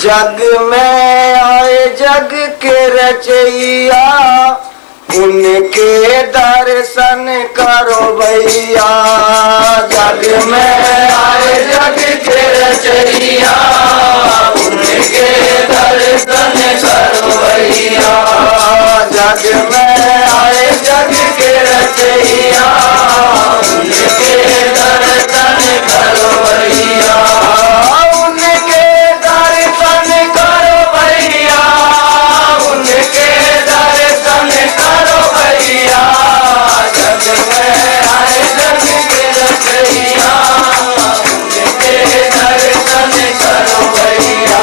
जग में आए जग के रचैया, उनके दर्शन करो भैया। जग में आए जग के रचैया, उनके दर्शन करो भैया। जग में आए जग के रचैया, उनके दर्शन करो भैया। उनके दर्शन करो भैया, उनके दर्शन करो भैया। जग में आए जग के रचैया, उनके दर्शन करो भैया।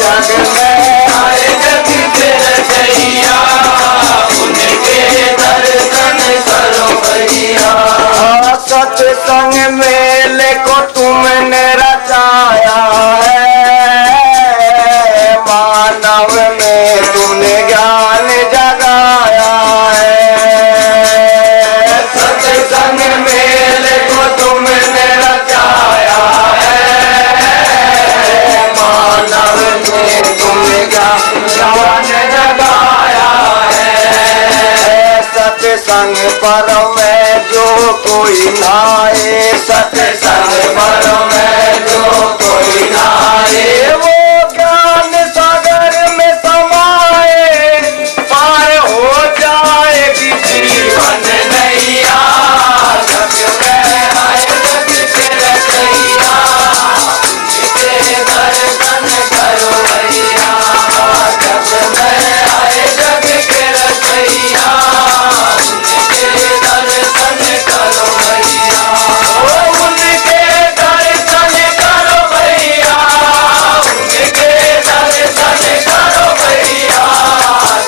जग में आए जग के रचैया, उनके दर्शन करो भैया। सत्संग मेले को तुमने रचाया है, मानव में तुमने ज्ञान जगाया है। सत्संग मेले को तुमने रचाया है, मानव में तुमने ज्ञान जगाया है। सत्संग पर में जो कोई नहाए, सत्संग पर में जो कोई नहाए, वो ज्ञान सागर में समाए, पार हो जाएगी जीवन नैया। जग में आए जग के रचैया, उनके दर्शन करो भैया। जग में आए जग के रचैया, उनके दर्शन करो भैया। उनके दर्शन करो भैया, उनके दर्शन करो भैया।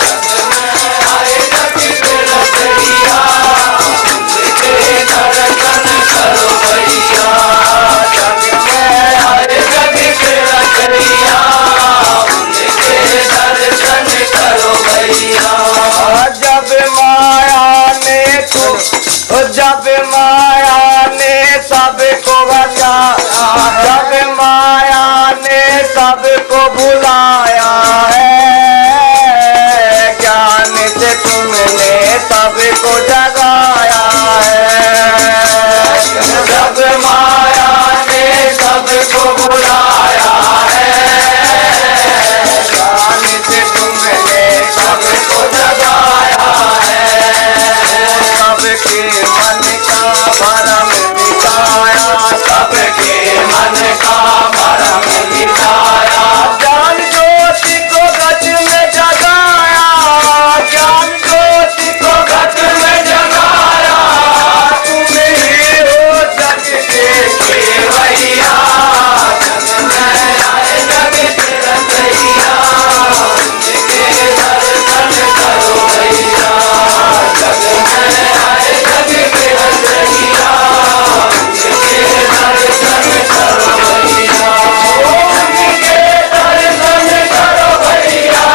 जग में आए जग के रचैया, उनके दर्शन करो भैया। जग में आए जग के रचैया, उनके दर्शन करो भैया। जब माया ने जब माया ने सबको बचाया, जब माया ने सबको भुलाया है, ज्ञान से तुमने सबको जगाया है। जब माया ने सबको भुलाया है, ज्ञान से तुमने सबको जगाया है। सबके मन का भरम मिटाया, सबके मन का भरम मिटाया। ज्ञान ज्योति को गज में जगाया, ज्ञान ज्योति को गज में जगाया। तुम ही हो जग के केवैया। जग में आए जग के रचैया, उनके दर्शन करो भैया। जग में आए जग के रचैया, उनके दर्शन करो भैया। उनके दर्शन करो भैया,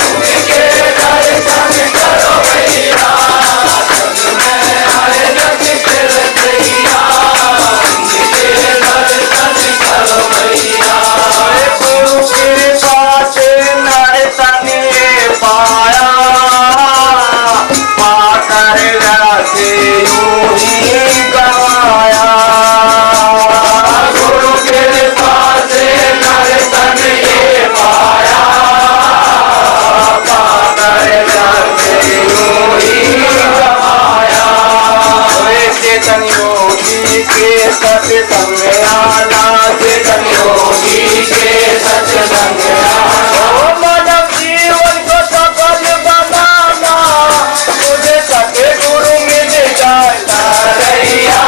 उनके दर्शन करो भैया। जग में आए जग के रचैया, उनके दर्शन करो भैया। गुरु कृपा से नर्तन ये पाया, पाकर वैसे यूं ही गवाया। गुरु कृपा से नर्तन ये पाया, पाकर वैसे यूं ही गवाया। चेतन योगी के सत्संग आना, चेतन योगी के सत्संग आना। मानव जीवन को सफल बनाना, मुझे सके गुरु मिल जाए रैया।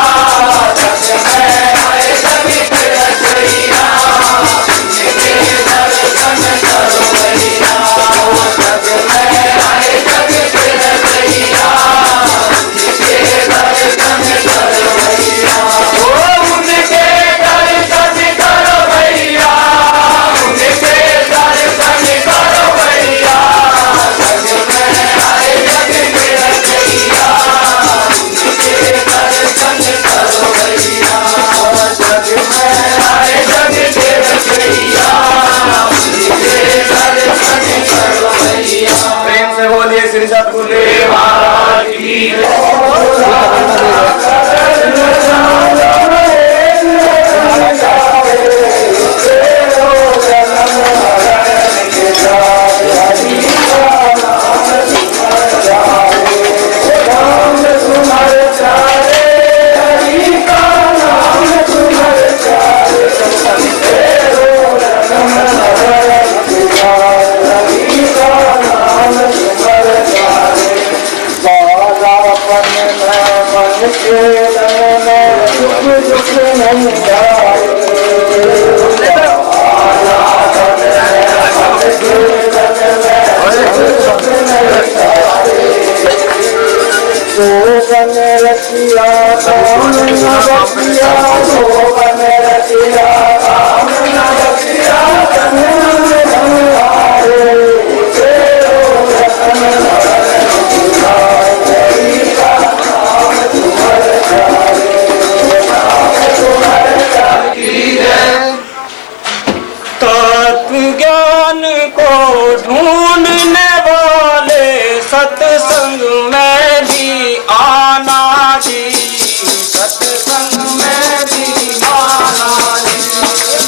जग में आए जग के रचैया, उनके दर्शन करो भैया। जग में आए जग के रचैया, उनके दर्शन करो भैया। उनके सतगुरुदेव महाराज की ज्ञान को ढूंढने वाले सत्संग में भी आना जी, सत्संग में भी आना जी।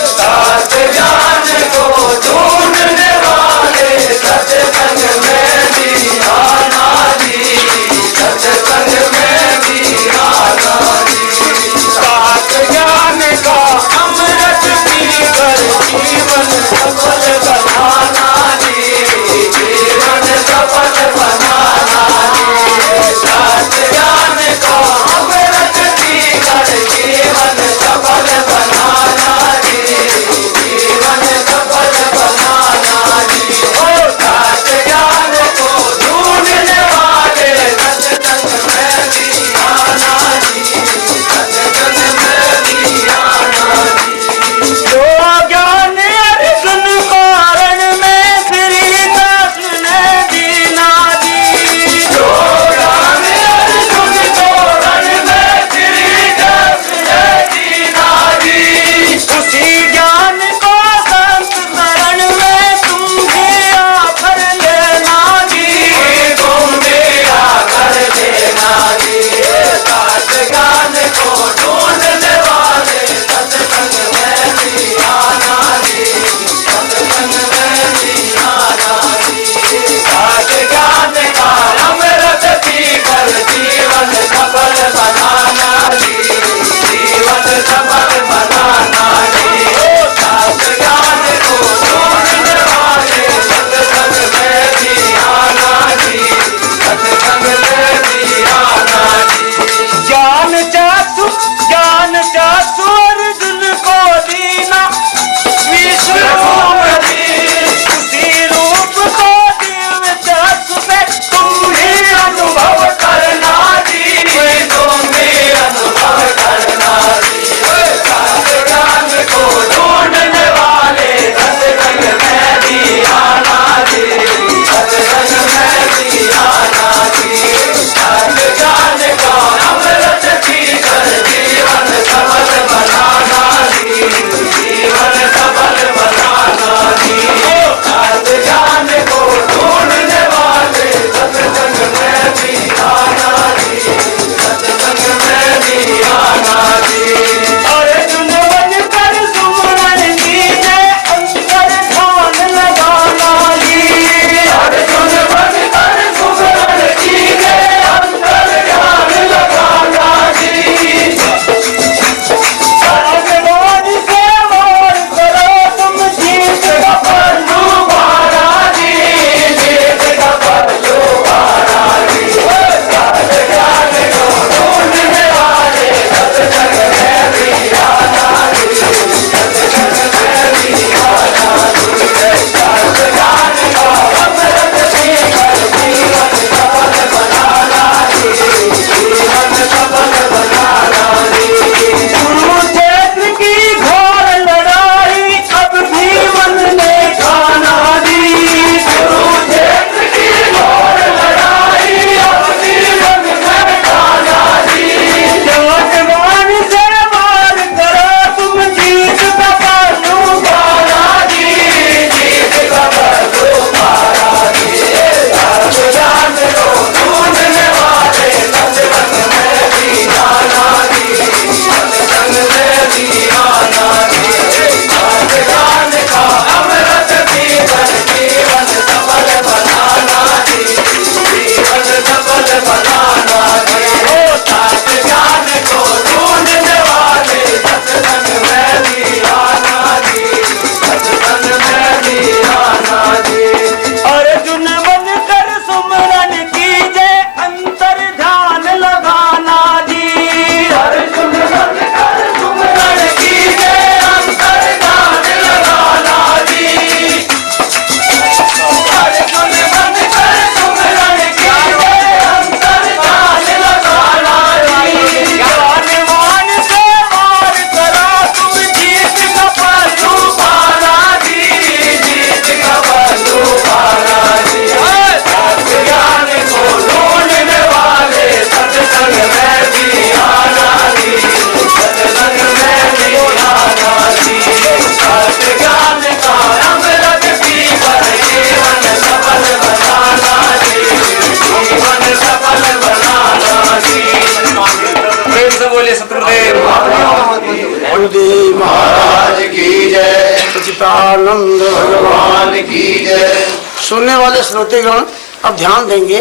सच्चिदानंद भगवान की जय। सुनने वाले श्रोतेगण अब ध्यान देंगे।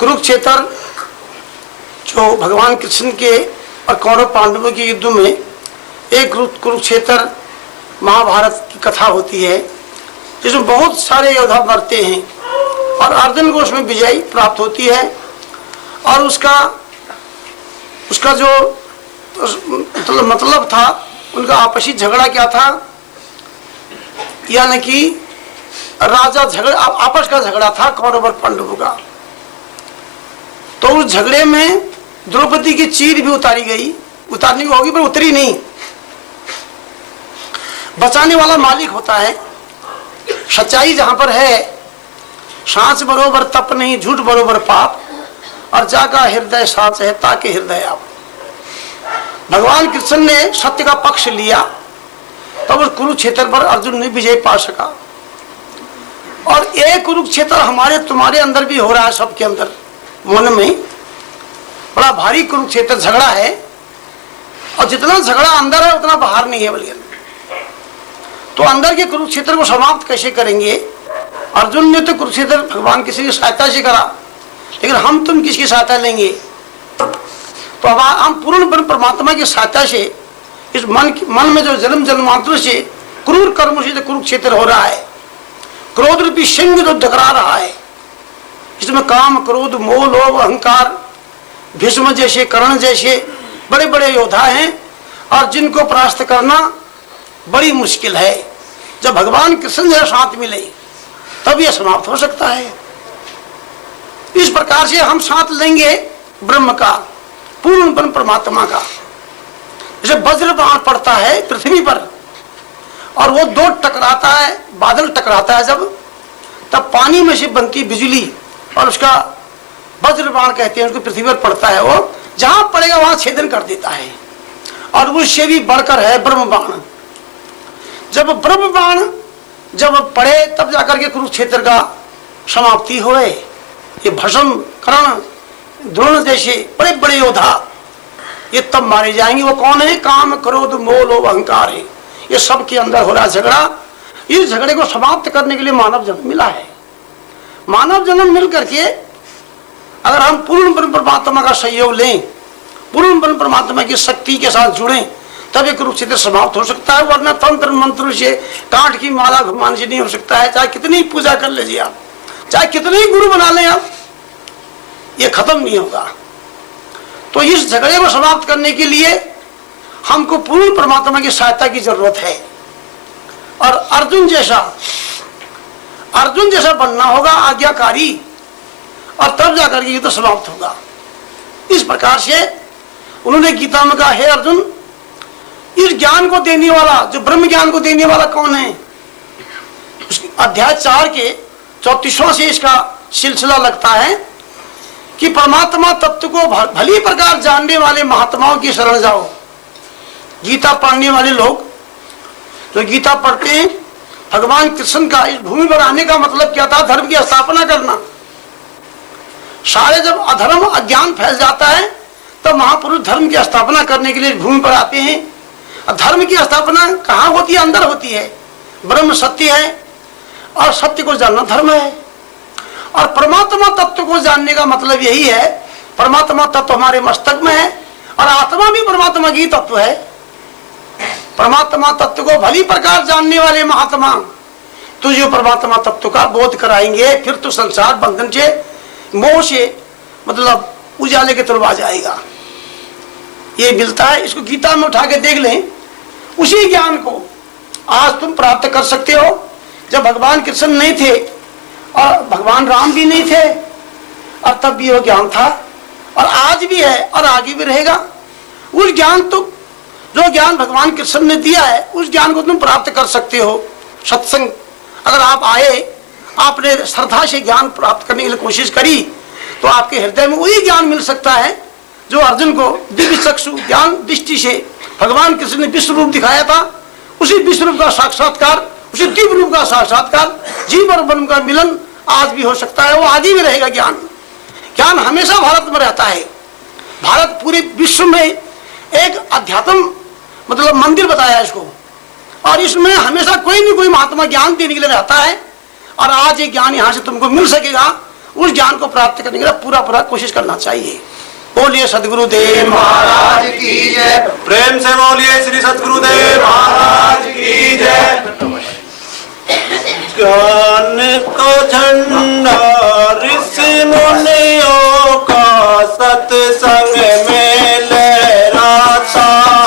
कुरुक्षेत्र जो भगवान कृष्ण के और कौरव पांडवों के युद्ध में एक कुरुक्षेत्र महाभारत की कथा होती है, जिसमें बहुत सारे योद्धा मरते हैं और अर्जुन को उसमें विजय प्राप्त होती है। और उसका जो मतलब था, उनका आपसी झगड़ा क्या था, यानी कि राजा झगड़ा, आपस का झगड़ा था कौरव और पांडवों का। तो उस झगड़े में द्रौपदी की चीर भी उतारी गई, उतारनी को होगी पर उतरी नहीं। बचाने वाला मालिक होता है। सच्चाई जहां पर है, सांस बरोबर तप नहीं, झूठ बरोबर पाप, और जागा हृदय साच है ताके हृदय आप। भगवान कृष्ण ने सत्य का पक्ष लिया, तब उस कुरुक्षेत्र पर अर्जुन ने विजय पा सका। और एक कुरुक्षेत्र हमारे तुम्हारे अंदर भी हो रहा है, सबके अंदर मन में बड़ा भारी कुरुक्षेत्र झगड़ा है। और जितना झगड़ा अंदर है उतना बाहर नहीं है बल्कि। तो अंदर के कुरुक्षेत्र को समाप्त कैसे करेंगे? अर्जुन ने तो कुरुक्षेत्र भगवान किसी की सहायता से करा, लेकिन हम तुम किसकी सहायता लेंगे? तो अब हम पूर्ण परमात्मा की सहायता से इस मन में जो जन्म जन्मांतर से क्रूर कर्म से कुरुक्षेत्र हो रहा है, क्रोध रूपी सिंह जो टकरा रहा है, इसमें काम क्रोध मोह लोभ अहंकार, भीष्म जैसे कर्ण जैसे बड़े बड़े योद्धा हैं, और जिनको परास्त करना बड़ी मुश्किल है। जब भगवान कृष्ण जैसा साथ मिले तब यह समाप्त हो सकता है। इस प्रकार से हम साथ लेंगे ब्रह्म का, पूर्ण परमात्मा का। जैसे वज्र बाण पड़ता है पृथ्वी पर और वो दो टकराता है, बादल टकराता है जब, तब पानी में से बनती बिजली और उसका वज्र बाण कहते हैं, उसको पृथ्वी पर पड़ता है, वो जहां पड़ेगा वहां छेदन कर देता है। और उससे भी बढ़कर है ब्रह्म बाण। जब ब्रह्म बाण जब पड़े तब जाकर के कुरुक्षेत्र का समाप्ति होए। ये भस्म कर्ण द्रोण जैसे बड़े बड़े योद्धा ये तब मारे जाएंगे। वो कौन है? काम क्रोध मोह लोभ अहंकार है, ये सब के अंदर हो रहा झगड़ा। इस झगड़े को समाप्त करने के लिए मानव जन्म मिला है। मानव जन्म मिल करके अगर हम पूर्ण परमात्मा का सहयोग लें, पूर्ण परमात्मा की शक्ति के साथ जुड़ें, तब एक कुरुक्षेत्र समाप्त हो सकता है। वरना तंत्र मंत्र से कांट की माला घुमाने से नहीं हो सकता है। चाहे कितनी पूजा कर लीजिए आप, चाहे कितने ही गुरु बना लें आप, ये खत्म नहीं होगा। तो इस झगड़े को समाप्त करने के लिए हमको पूर्ण परमात्मा की सहायता की जरूरत है। और अर्जुन जैसा बनना होगा, आज्ञाकारी, और तब जाकर के युद्ध समाप्त होगा। इस प्रकार से उन्होंने गीता में कहा, हे अर्जुन, इस ज्ञान को देने वाला, जो ब्रह्म ज्ञान को देने वाला कौन है? अध्याय 4 के 34वां से इसका सिलसिला लगता है कि परमात्मा तत्व को भली प्रकार जानने वाले महात्माओं की शरण जाओ। गीता पढ़ने वाले लोग जो गीता पढ़ते हैं, भगवान कृष्ण का इस भूमि पर आने का मतलब क्या था? धर्म की स्थापना करना। सारे जब अधर्म अज्ञान फैल जाता है तब महापुरुष धर्म की स्थापना करने के लिए भूमि पर आते हैं। धर्म की स्थापना कहाँ होती है? अंदर होती है। ब्रह्म सत्य है और सत्य को जानना धर्म है। और परमात्मा तत्व को जानने का मतलब यही है, परमात्मा तत्व हमारे मस्तक में है और आत्मा भी परमात्मा की तत्व है। परमात्मा तत्व को भली प्रकार जानने वाले महात्मा तुझे परमात्मा तत्व का बोध कराएंगे। फिर तो संसार बंधन से, मोह से, मतलब उजाले के तरफ आ जाएगा। ये मिलता है। इसको गीता में उठा के देख लें, उसी ज्ञान को आज तुम प्राप्त कर सकते हो। जब भगवान कृष्ण नहीं थे और भगवान राम भी नहीं थे, और तब भी वो ज्ञान था, और आज भी है और आगे भी रहेगा। उस ज्ञान तो, जो ज्ञान भगवान कृष्ण ने दिया है, उस ज्ञान को तुम प्राप्त कर सकते हो। सत्संग अगर आप आए, आपने श्रद्धा से ज्ञान प्राप्त करने की कोशिश करी, तो आपके हृदय में वही ज्ञान मिल सकता है जो अर्जुन को दिव्य चक्षु ज्ञान दृष्टि से भगवान कृष्ण ने विश्व रूप दिखाया था। उसी विश्व रूप का साक्षात्कार, उसी दिव्य रूप का साक्षात्कार, जीव और ब्रह्म का मिलन आज भी हो सकता है। वो आदि में रहेगा। ज्ञान हमेशा भारत में रहता है। भारत पूरे विश्व में एक अध्यात्म मतलब मंदिर बताया इसको, और इसमें हमेशा कोई न कोई महात्मा ज्ञान देने के लिए रहता है। और आज ये ज्ञान यहाँ से तुमको मिल सकेगा, उस ज्ञान को प्राप्त करने के लिए पूरा पूरा कोशिश करना चाहिए। बोलिए सदगुरुदेव महाराज की जय। प्रेम से बोलिए श्री सतगुरुदेव महाराज की जय। ज्ञान का झंडा ऋषि मुनियों का सत्संग में लहराता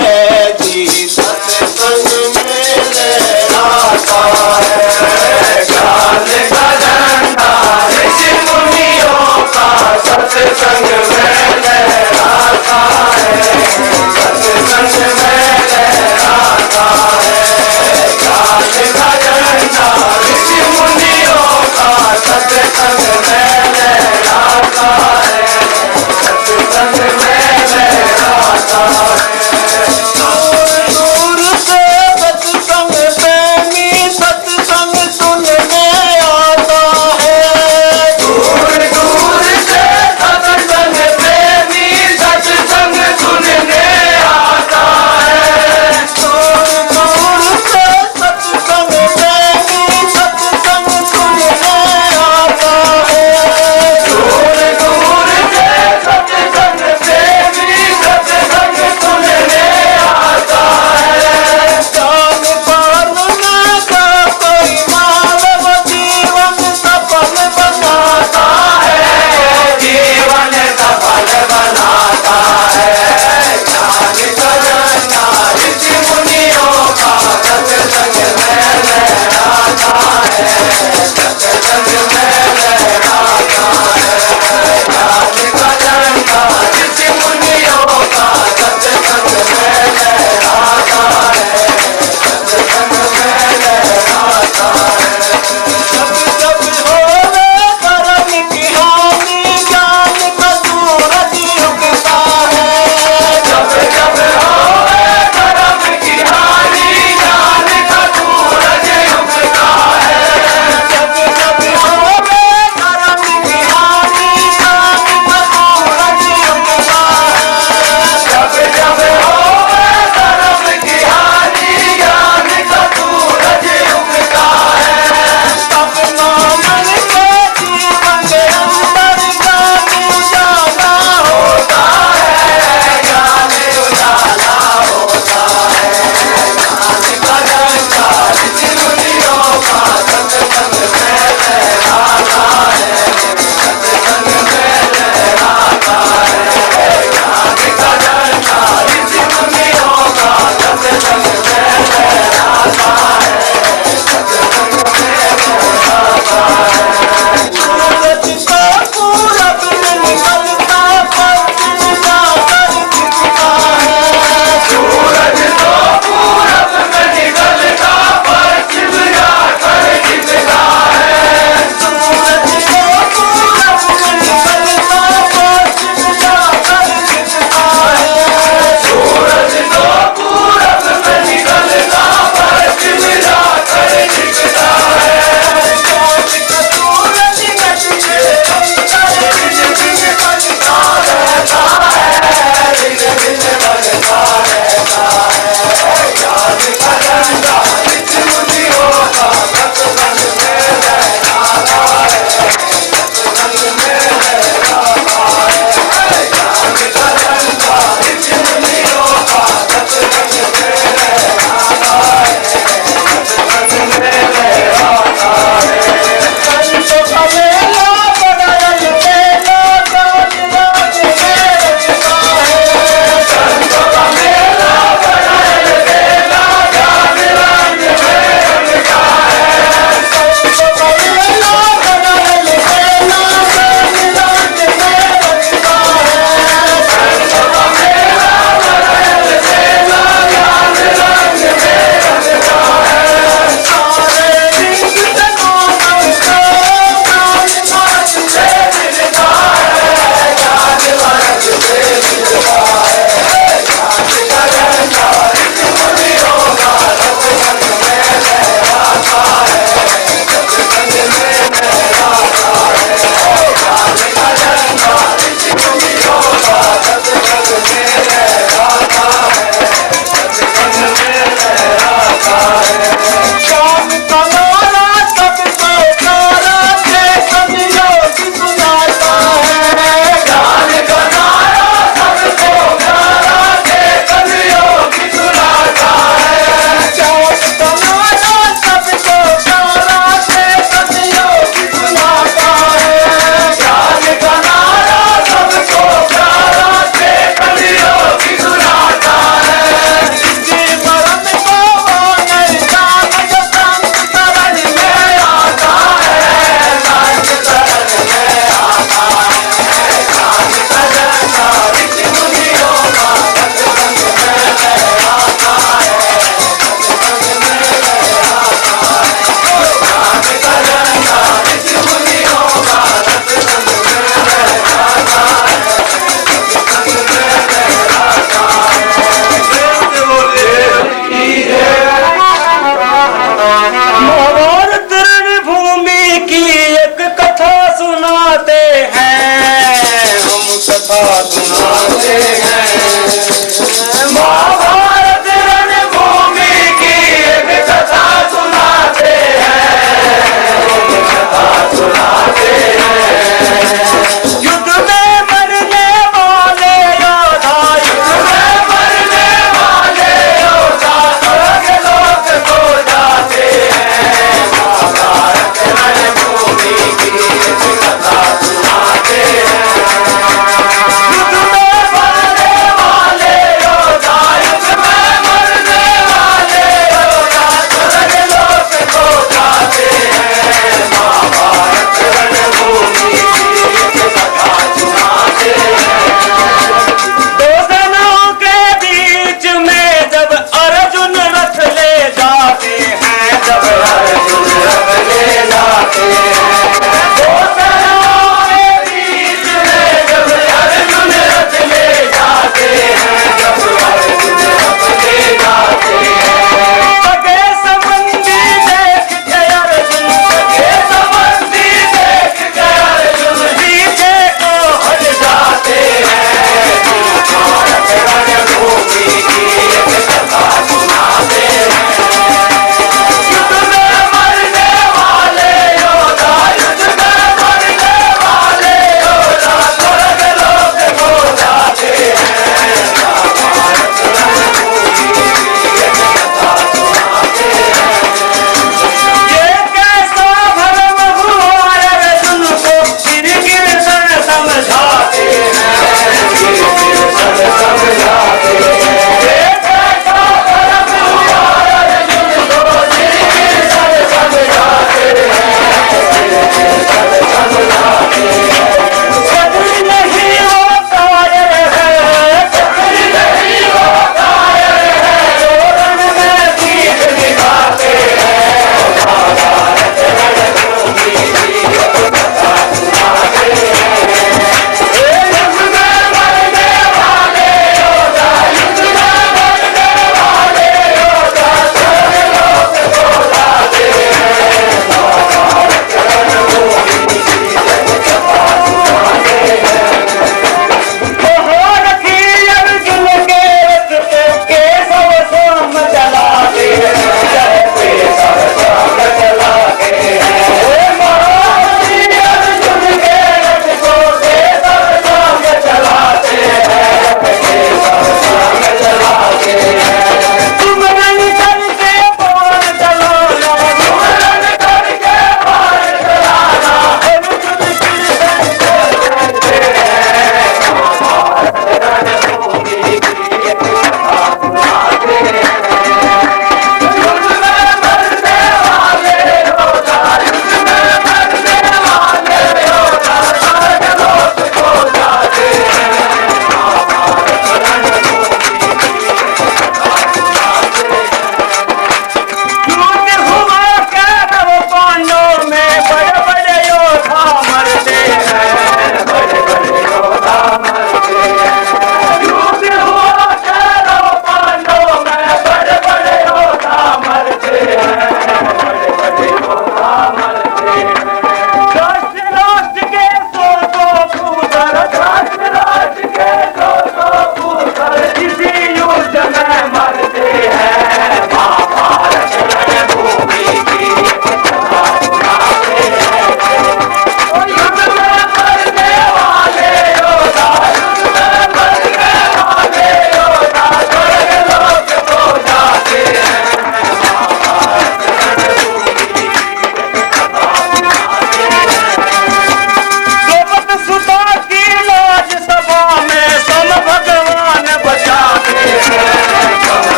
है जी, सत्संग में लहराता है। ज्ञान का झंडा ऋषि मुनियों का सत्संग में लहराता है, सत्संग में लहराता है। ज्ञान का झंडा ऋषि मुनियों का सत्संग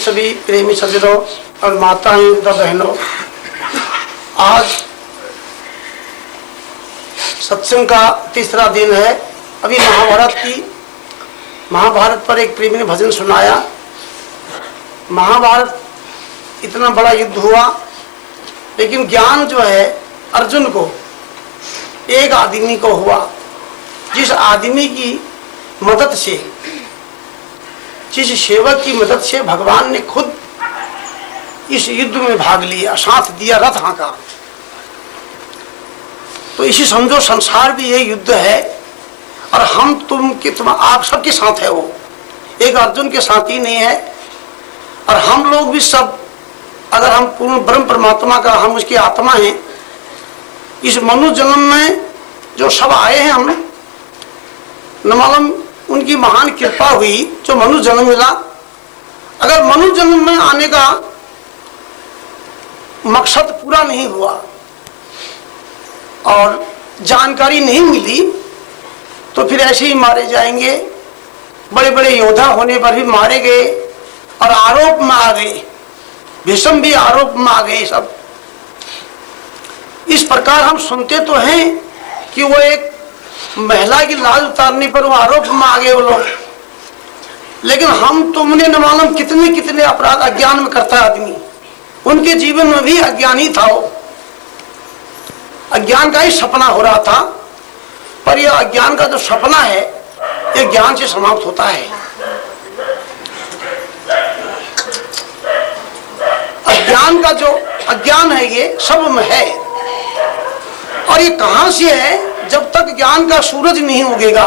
सभी प्रेमी सज्जनों और माताएं तथा बहनों, आज सत्संग का तीसरा दिन है। अभी महाभारत पर एक प्रेमी ने भजन सुनाया। महाभारत इतना बड़ा युद्ध हुआ, लेकिन ज्ञान जो है अर्जुन को, एक आदमी को हुआ, जिस आदमी की मदद से, जिस सेवक की मदद से भगवान ने खुद इस युद्ध में भाग लिया, साथ दिया, रथ हाँका। तो इसी समझो संसार भी ये युद्ध है और हम तुम आप सबके साथ है। वो एक अर्जुन के साथ ही नहीं है। और हम लोग भी सब, अगर हम पूर्ण ब्रह्म परमात्मा का, हम उसकी आत्मा हैं, इस मनुष्य जन्म में जो सब आए हैं, हम न मालूम उनकी महान कृपा हुई जो मनुष्य जन्म मिला। अगर मनुष्य जन्म में आने का मकसद पूरा नहीं हुआ और जानकारी नहीं मिली, तो फिर ऐसे ही मारे जाएंगे। बड़े बड़े योद्धा होने पर भी मारे गए और आरोप में आ गए। भीष्म भी आरोप में आ गए। सब इस प्रकार हम सुनते तो हैं कि वो एक महिला की लाज उतारने पर वो आरोप में आ गए वो लोग, लेकिन हम तुमने न मालूम कितने कितने अपराध अज्ञान में करता है आदमी। उनके जीवन में भी अज्ञान ही था। वो अज्ञान का ही सपना हो रहा था, पर यह अज्ञान का जो सपना है ये ज्ञान से समाप्त होता है। अज्ञान का जो अज्ञान है ये सब में है। और ये कहां से है? जब तक ज्ञान का सूरज नहीं उगेगा,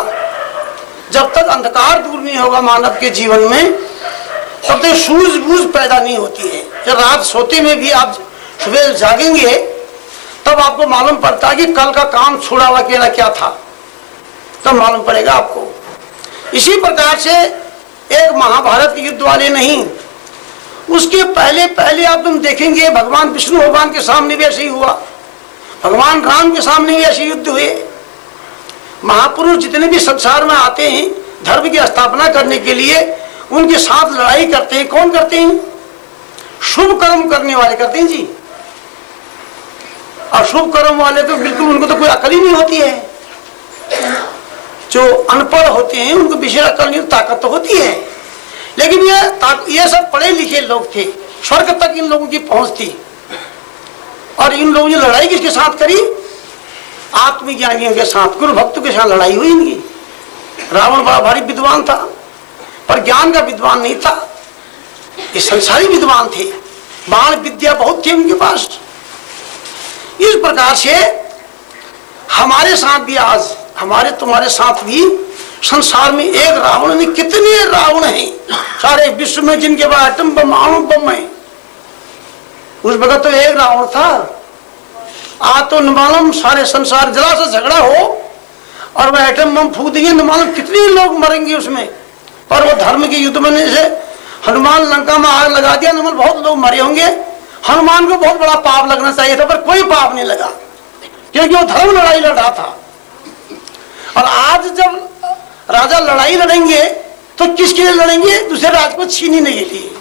जब तक अंधकार दूर नहीं होगा मानव के जीवन में, तब तक सूझबूझ पैदा नहीं होती है। जब रात सोते में भी आप सुबह जागेंगे तब आपको मालूम पड़ता है कि कल का काम छोड़ा हुआ अकेला क्या था, तब मालूम पड़ेगा आपको। इसी प्रकार से एक महाभारत युद्ध वाले नहीं, उसके पहले पहले आप तुम देखेंगे भगवान विष्णु भगवान के सामने भी ऐसे ही हुआ, भगवान राम के सामने भी ऐसे युद्ध हुए। महापुरुष जितने भी संसार में आते हैं धर्म की स्थापना करने के लिए, उनके साथ लड़ाई करते हैं। कौन करते हैं? शुभ कर्म करने वाले करते हैं जी। और शुभ कर्म वाले तो बिल्कुल, उनको तो कोई अकल ही नहीं होती है। जो अनपढ़ होते हैं उनको विशेष अकल नहीं, ताकत तो होती है, लेकिन ये सब पढ़े लिखे लोग थे। स्वर्ग तक इन लोगों की पहुंच थी। और इन लोगों ने लड़ाई किसके साथ करी? आत्मज्ञानियों के साथ, गुरु भक्तों के साथ लड़ाई हुई इनकी। रावण बड़ा भारी विद्वान था, पर ज्ञान का विद्वान नहीं था। ये संसारी विद्वान थे, बाण विद्या बहुत थी उनके पास। इस प्रकार से हमारे साथ भी, आज हमारे तुम्हारे साथ भी संसार में एक रावण नहीं, कितने रावण हैं सारे विश्व में, जिनके पास एटम बम, अणु बम है। उस वक्त तो एक रावण था। आज तो न मालूम सारे संसार, जरा सा झगड़ा हो और वह एटम बम फूक देंगे, न मालूम कितने लोग मरेंगे उसमें। पर वो धर्म के युद्ध में से हनुमान लंका में आग लगा दिया, न मालूम बहुत लोग मरे होंगे। हनुमान को बहुत बड़ा पाप लगना चाहिए था, पर कोई पाप नहीं लगा, क्योंकि वो धर्म लड़ाई लड़ रहा था। और आज जब राजा लड़ाई लड़ेंगे तो किसके लिए लड़ेंगे? दूसरे राज को छीनने के लिए।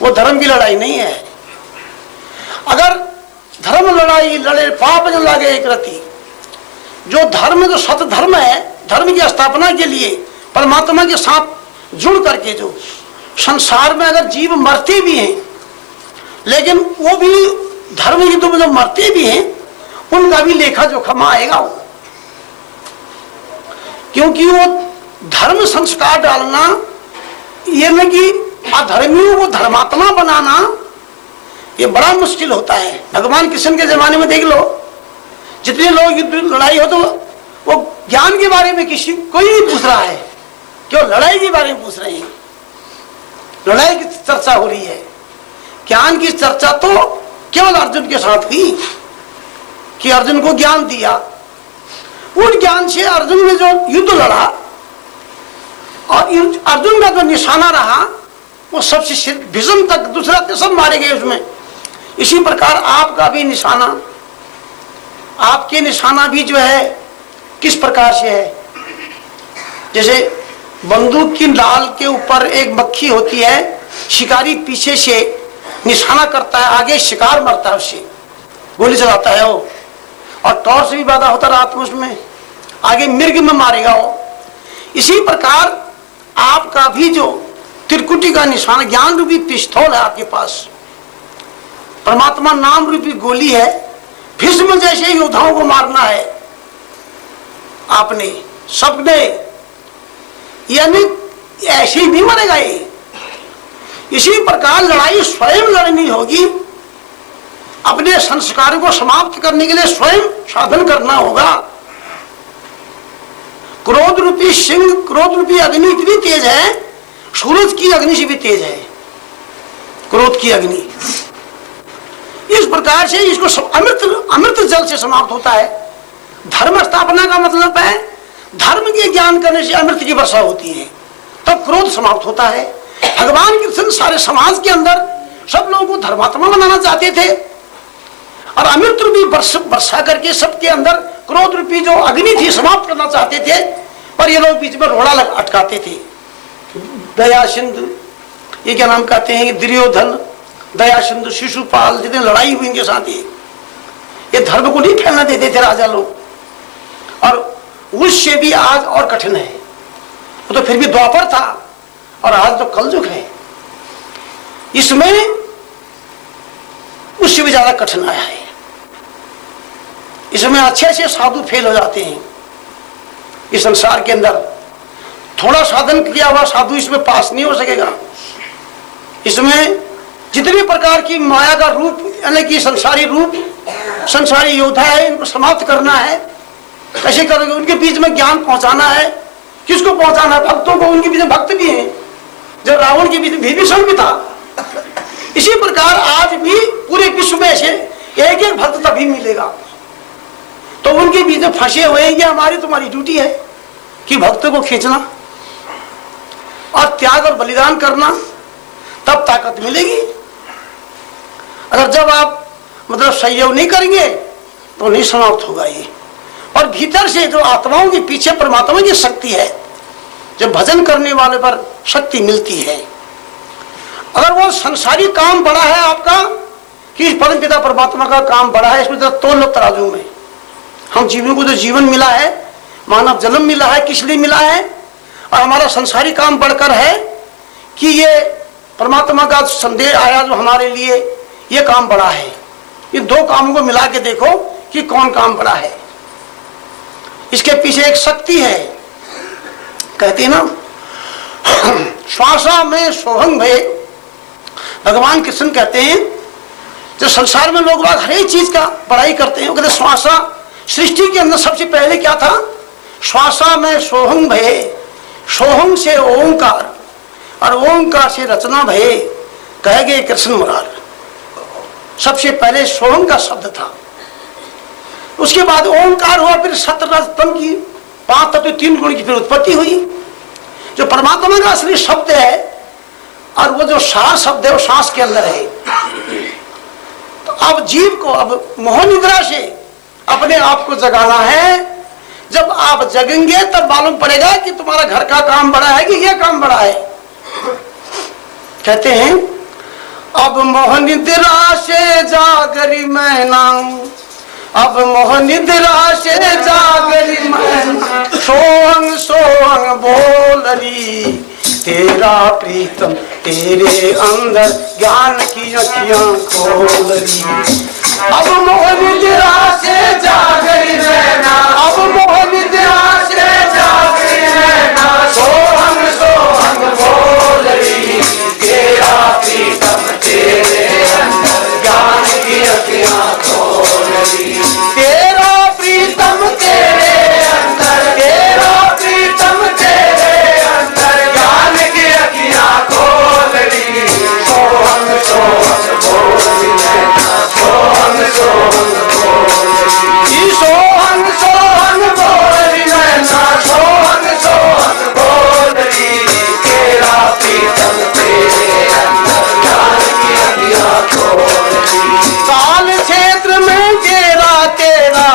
वो धर्म की लड़ाई नहीं है। अगर धर्म लड़ाई लड़े पाप न लागे एक रति, जो धर्म, जो सत धर्म है, धर्म की स्थापना के लिए परमात्मा के साथ जुड़ करके, जो संसार में अगर जीव मरते भी हैं, लेकिन वो भी धर्म की, तो जो मरते भी हैं उनका भी लेखा जोखा आएगा वो। क्योंकि वो धर्म संस्कार डालना, ये न कि अधर्मियों को धर्मात्मा बनाना, ये बड़ा मुश्किल होता है। भगवान कृष्ण के जमाने में देख लो, जितने लोग युद्ध लड़ाई हो तो वो ज्ञान के बारे में कोई नहीं पूछ रहा है, क्यों लड़ाई के बारे में पूछ रहे हैं। लड़ाई की चर्चा हो रही है, ज्ञान की चर्चा तो केवल अर्जुन के साथ हुई कि अर्जुन को ज्ञान दिया। उन ज्ञान से अर्जुन ने जो युद्ध लड़ा और अर्जुन का जो निशाना रहा वो सबसे भीष्म तक, दूसरा तो सब मारे गए उसमें। इसी प्रकार आपका भी निशाना, आपके निशाना भी जो है किस प्रकार से है? जैसे बंदूक की डाल के ऊपर एक मक्खी होती है शिकारी पीछे से निशाना करता है, आगे शिकार मरता है, उससे गोली चलाता है वो, और टॉर्च भी बाधा होता रात में, उसमें आगे मृग में मारेगा वो। इसी प्रकार आपका भी जो त्रिकुटी का निशान ज्ञान रूपी पिस्तौल है आपके पास, परमात्मा नाम रूपी गोली है, भीष्म जैसे योद्धाओं को मारना है आपने सबने, यानी ऐसे ही नहीं मरेगा ये। इसी प्रकार लड़ाई स्वयं लड़नी होगी, अपने संस्कारों को समाप्त करने के लिए स्वयं साधन करना होगा। क्रोध रूपी सिंह, क्रोध रूपी अग्नि इतनी तेज है, सूरज की अग्नि से भी तेज है क्रोध की अग्नि। इस प्रकार से इसको अमृत जल से समाप्त होता है। धर्म स्थापना का मतलब है धर्म के ज्ञान करने से अमृत की वर्षा होती है, तब क्रोध समाप्त होता है। भगवान कृष्ण सारे समाज के अंदर सब लोगों को धर्मात्मा बनाना चाहते थे और अमृत रूपी वर्षा करके सबके अंदर क्रोध रूपी जो अग्नि थी समाप्त करना चाहते थे, पर ये लोग बीच में रोड़ा अटकाते थे। दया सिंधु, ये क्या नाम कहते हैं, दुर्योधन, दया सिंधु, शिशुपाल, जितने लड़ाई हुई इनके साथ ये धर्म को नहीं फैलना देते थे राजा लोग। और उससे भी आज और कठिन है, वो तो फिर भी द्वापर था और आज तो कलयुग है, इसमें उससे भी ज्यादा कठिन आया है। इसमें अच्छे अच्छे साधु फेल हो जाते हैं। इस संसार के अंदर थोड़ा साधन किया हुआ साधु इसमें पास नहीं हो सकेगा। इसमें जितने प्रकार की माया का रूप, यानी कि संसारी रूप, संसारी योद्धा है, इनको समाप्त करना है। कैसे करोगे? उनके बीच में ज्ञान पहुंचाना है। किसको पहुंचाना है? भक्तों को। उनके बीच में भक्त भी हैं, जब रावण के बीच में विभीषण भी था। इसी प्रकार आज भी पूरे विश्व में ऐसे एक एक भक्त तभी मिलेगा, तो उनके बीच में फंसे हुए ये हमारी तुम्हारी ड्यूटी है कि भक्तों को खींचना और त्याग और बलिदान करना, तब ताकत मिलेगी। अगर जब आप मतलब सहयोग नहीं करेंगे तो नहीं समाप्त होगा ये। और भीतर से जो आत्माओं के पीछे परमात्मा की शक्ति है, जब भजन करने वाले पर शक्ति मिलती है। अगर वो संसारी काम बड़ा है आपका कि परम पिता परमात्मा का काम बड़ा है, इसमें तोल लो तराजू में। हम जीवन को जो जीवन मिला है, मानव जन्म मिला है, किस लिए मिला है? और हमारा संसारी काम बढ़कर है कि ये परमात्मा का संदेश आया जो हमारे लिए, ये काम बड़ा है। ये दो कामों को मिला के देखो कि कौन काम बड़ा है। इसके पीछे एक शक्ति है, कहते हैं ना श्वासा में सोहंग भय। भगवान कृष्ण कहते हैं जो संसार में लोग हर एक चीज का बड़ाई करते हैं, वो कहते श्वासा, सृष्टि के अंदर सबसे पहले क्या था? श्वासा में सोहंग भय, सोहंग से ओंकार और ओंकार से रचना भय, कह गए कृष्ण मुरार। सबसे पहले सोहंग का शब्द था, उसके बाद ओंकार हुआ, फिर सतरजतम की 5 तत्व 3 गुण की फिर उत्पत्ति हुई। जो परमात्मा का असली शब्द है और वो जो सार शब्द है वो सांस के अंदर है। तो अब जीव को अब मोह निद्रा से अपने आप को जगाना है। जब आप जगेंगे तब मालूम पड़ेगा कि तुम्हारा घर का काम बड़ा है कि यह काम बड़ा है। कहते हैं अब मोह निद्रा से जागरी मैना, अब मोह निद्रा से जागरी मैना, सोहंग सोहंग बोल रही, तेरा प्रीतम तेरे अंदर ज्ञान की अखियां खोल रही। अब मोह निद्रा से जागरी मैना, अब मोह निद्रा से जागरी मैना, सोहंग सोहंग बोल रही, तेरा प्रीतम तेरे अंदर ज्ञान की अखियां खोल रही। तेरा प्रीतम तेरे अंदर, तेरा प्रीतम तेरे अंदर ज्ञान की अखियां खोल रही, सोहंग सोहंग बोल रही, सोहंग सोहंग बोल रही, सोहंग सोहंग बोल रही मैना, सोहंग सोहंग बोल रही, तेरा प्रीतम तेरे अंदर ज्ञान की अखियां खोल रही। काल क्षेत्र में तेरा तेरा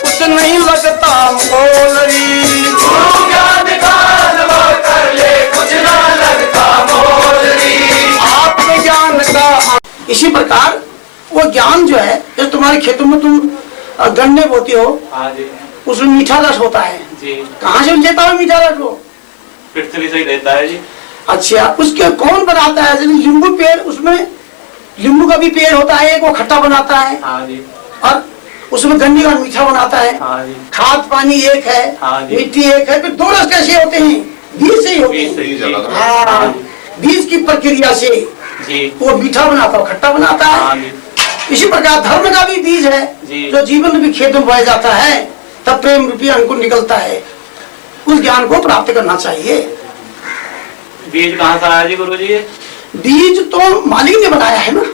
कुछ नहीं लगता मोल री। गुरु ज्ञान दान वो कर ले कुछ ना लगता मोल री। आत्मज्ञान का इसी प्रकार वो ज्ञान जो है, जैसे तुम्हारे खेतों में तुम गन्ने बोती हो, हाँ जी उसमें मीठा रस होता है, जी। कहाँ से लेता हो मीठा रस वो? पृथ्वी से ही रहता है जी। अच्छा, उसके कौन बनाता है? जैसे नींबू पेड़, उसमें नींबू का भी पेड़ होता है, एक वो खट्टा बनाता है, हाँ जी और उसमें गन्ने का मीठा बनाता है। हाँ जी खाद पानी एक है, हाँ जी। मिट्टी एक है, फिर दो रस कैसे होते हैं? बीज से ही होते बीज से हैं। ही जी। हाँ, बीज की प्रक्रिया से जी वो मीठा बनाता है, खट्टा बनाता हाँ है। जी इसी प्रकार धर्म का भी बीज है, जी। जो जीवन रूपी खेत में बोया जाता है, तब प्रेम रूपी अंकुर निकलता है। उस ज्ञान को प्राप्त करना चाहिए। बीज कहाँ से आया जी गुरु जी? बीज तो मालिक ने बनाया है ना,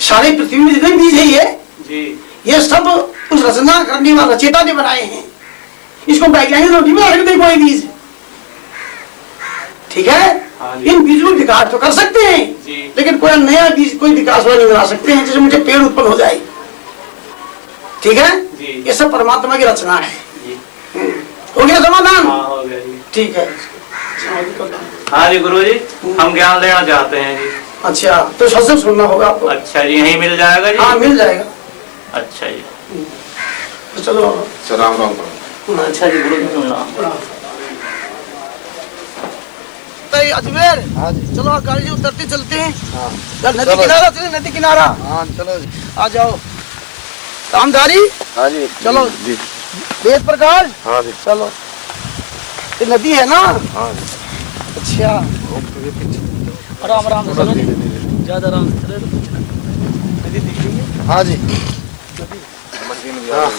सारे पृथ्वी में जितने बीज है जी ये सब उस रचना करने वाला रचयिता ने बनाए हैं। इसको वैज्ञानिक लोग नहीं बना सकते कोई बीज, ठीक है? हाँ जी। इन बीजों विकास तो कर सकते हैं, जी। लेकिन कोई नया बीज कोई विकास वाला नहीं बना सकते हैं, जैसे मुझे पेड़ उत्पन्न हो जाए, ठीक है? जी। ये सब परमात्मा की रचना है। जी हो गया समाधान? हाँ हो गया जी। ठीक है। हाँ जी गुरु जी, हम ज्ञान लेना चाहते हैं जी। अच्छा, तो सबसे सुनना होगा आपको। अच्छा जी, यहीं मिल जाएगा जी? हाँ, मिल जाएगा। अच्छा जी। तो चलो। राम राम। अच्छा जी गुरु जी सुनना। अजमेर, चलो गाड़ी उतरते चलते हैं। नदी किनारा, चले नदी किनारा। हाँ चलो जी। आ जाओ रामधारी। हाँ जी चलो जी। वेद प्रकाश। हाँ जी। चलो, ये नदी है ना? हाँ जी। अच्छा, आराम आराम से चलो, ज्यादा आराम से चले तो कुछ ना। नदी दिख रही है? हाँ जी। मशीन भी हाँ।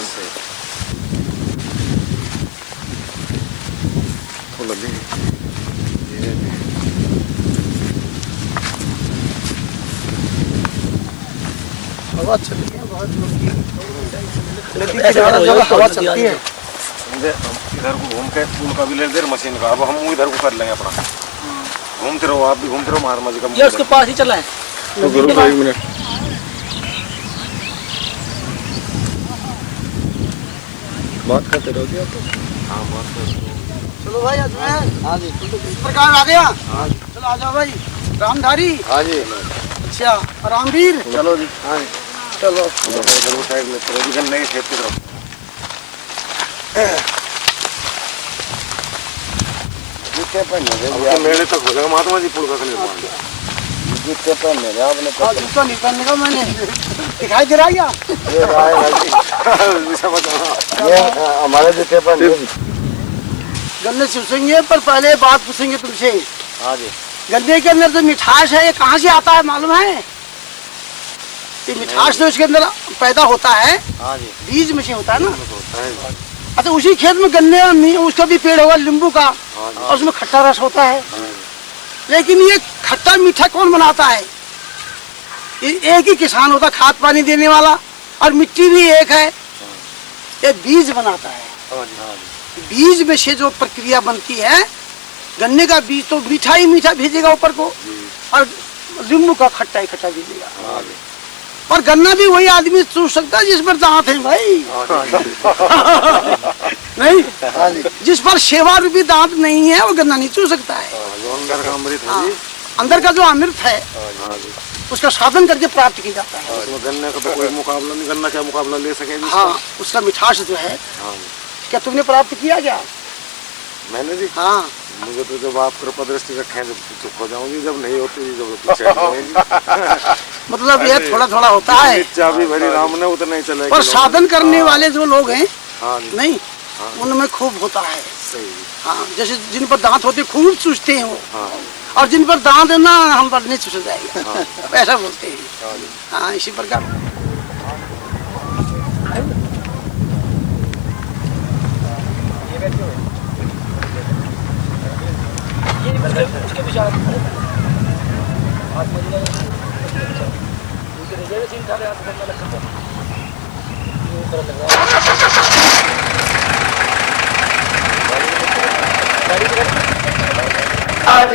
हवा चलती है बहुत जोर की। नदी किनारा जब हवा चलती है। इधर को घूम के पुल का भी ले दे मशीन का। अब हम इधर को कर लेंगे अपना। घूमते रहो, आप भी घूमते रहो, मार मजी का। ये उसके पास ही चला है। नदी के पास। मिनट। बात करते रहोगे आप? हाँ बात करते। चलो भाई अजमेर। हाँ जी। इस प्रकार आ गया। हाँ जी। चलो आ जाओ भाई रामधारी। हाँ जी। अच्छा, रामवीर। चलो जी। हाँ जी। चलो। इधर साइड में थोड़ा गन्ने के खेत की तरफ। अब मेले तक हो जाएगा महात्मा जी पुल का निर्माण। जूते पहनने का आपने? हाँ, जूता नहीं पहनने का मैंने। दिखाई दे रहा है क्या? ये हमारे जूते पहनने। गन्ने चूसेंगे, पर पहले बात पूछेंगे तुमसे। हाँ जी। गन्ने के अंदर जो मिठास है, ये कहाँ से आता है मालूम है? ये मिठास तो इसके अंदर पैदा होता है, हाँ जी। बीज में से होता है ना। होता है। अच्छा, उसी खेत में गन्ने उसका भी पेड़ होगा नींबू का, और उसमें खट्टा रस होता है। लेकिन ये खट्टा मीठा कौन बनाता है? ये एक ही किसान होता, खाद पानी देने वाला, और मिट्टी भी एक है। ये बीज बनाता है। बीज में से जो प्रक्रिया बनती है, गन्ने का बीज तो मीठा ही मीठा भेजेगा ऊपर को, और नींबू का खट्टा ही खट्टा भेजेगा। और गन्ना भी वही आदमी चूस सकता है जिस पर दांत है भाई। नहीं, जिस पर सेवा रूपी दांत नहीं है, वो गन्ना नहीं चूस सकता है। अंदर का अमृत है हाँ, जी। अंदर का जो अमृत है उसका साधन करके प्राप्त किया जाता है। गन्ने का तो कोई मुकाबला नहीं। गन्ना क्या मुकाबला ले सकेगी? हाँ, उसका मिठास जो है। क्या तुमने प्राप्त किया क्या? मैंने जी? हाँ। मुझे तो जब आप कृपा दृष्टि रखें जब चुप हो जाऊंगी, जब नहीं होती जब पीछे हट जाऊंगी। मतलब ये थोड़ा थोड़ा होता है, चाबी भरी राम ने उतना ही चलेगा। पर साधन करने वाले जो लोग हैं, हाँ नहीं, उनमें खूब होता है। सही। हाँ, जैसे जिन पर दांत होते खूब चूसते हैं वो, हाँ। और जिन पर दांत है ना, हम पर नहीं चूसा जाएगा, ऐसा बोलते हैं। हाँ, इसी प्रकार। उसके विचार आज